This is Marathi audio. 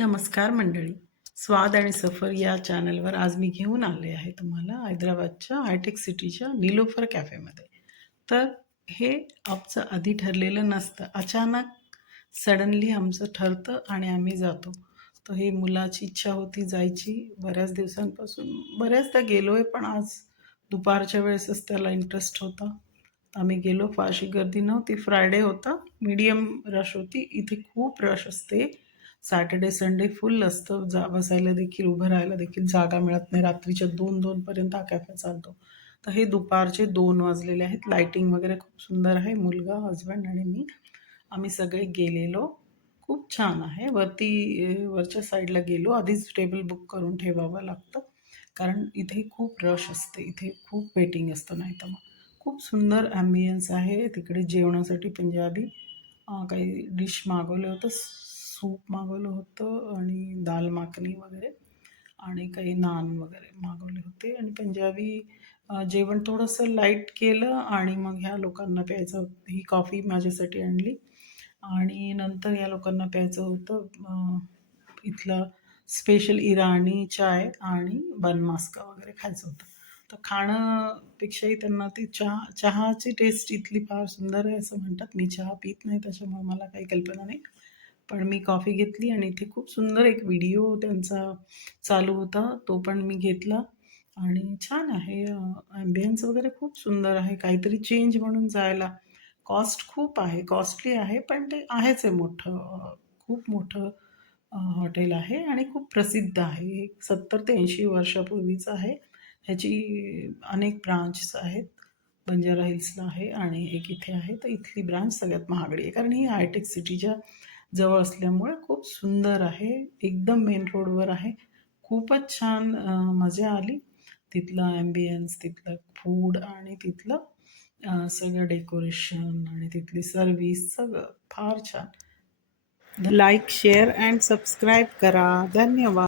नमस्कार मंडळी. स्वाद आणि सफर या चॅनलवर आज मी घेऊन आले आहे तुम्हाला हैदराबादच्या हायटेक सिटीच्या निलोफर कॅफेमध्ये. तर हे आमचं आधी ठरलेलं नसतं, अचानक सडनली आमचं ठरतं आणि आम्ही जातो. तर हे मुलाची इच्छा होती जायची बऱ्याच दिवसांपासून, बऱ्याचदा गेलो आहे, पण आज दुपारच्या वेळेसच त्याला इंटरेस्ट होता. आम्ही गेलो. फारशी गर्दी नव्हती, फ्रायडे होता, मीडियम रश होती. इथे खूप रश असते. सॅटर्डे संडे फुल असतं, बसायला देखील उभं राहायला देखील जागा मिळत नाही. रात्रीच्या 2-2 पर्यंत हा कॅफे चालतो. तर हे दुपारचे 2 वाजलेले आहेत. लाईटिंग वगैरे खूप सुंदर आहे. मुलगा, हजबंड आणि मी आम्ही सगळे गेलेलो. खूप छान आहे. वरच्या साईडला गेलो. आधीच टेबल बुक करून ठेवावं लागतं, कारण इथे खूप रश असते. इथे खूप वेटिंग असतं, नाही तर मग खूप सुंदर ॲम्बियन्स आहे. तिकडे जेवणासाठी पंजाबी काही डिश मागवलं होतं. सूप मागवलं होतं आणि दाल माखनी वगैरे आणि काही नान वगैरे मागवले होते. आणि पंजाबी जेवण थोडंसं लाईट केलं आणि मग ह्या लोकांना प्यायचं होतं. ही कॉफी माझ्यासाठी आणली आणि नंतर या लोकांना प्यायचं होतं इथलं स्पेशल इराणी चाय आणि बनमास्का वगैरे खायचं होतं. तर खाणंपेक्षाही त्यांना ती चहाची टेस्ट इथली फार सुंदर आहे असं म्हणतात. मी चहा पीत नाही, त्याच्यामुळे मला काही कल्पना नाही. पण मी कॉफी घेतली आणि इथे खूप सुंदर एक व्हिडिओ त्यांचा चालू होता, तो पण मी घेतला. आणि छान आहे. ॲम्बियन्स वगैरे खूप सुंदर आहे. काहीतरी चेंज म्हणून जायला. कॉस्ट खूप आहे, कॉस्टली आहे, पण ते आहेच आहे मोठं. खूप मोठं हॉटेल आहे आणि खूप प्रसिद्ध आहे. 70 ते 80 वर्षापूर्वीचं आहे. ह्याची अनेक ब्रांचेस आहेत. बंजारा हिल्सला आहे आणि एक इथे आहे. तर इथली ब्रांच सगळ्यात महागडी आहे, कारण ही हायटेक सिटीच्या जवळ असल्यामुळे खूप सुंदर आहे. एकदम मेन रोडवर आहे. खूपच छान मजा आली. तिथलं ॲम्बियन्स, तिथलं फूड आणि तिथलं सगळं डेकोरेशन आणि तिथली सर्व्हिस सगळं फार छान. लाईक, शेअर अँड सबस्क्राईब करा. धन्यवाद.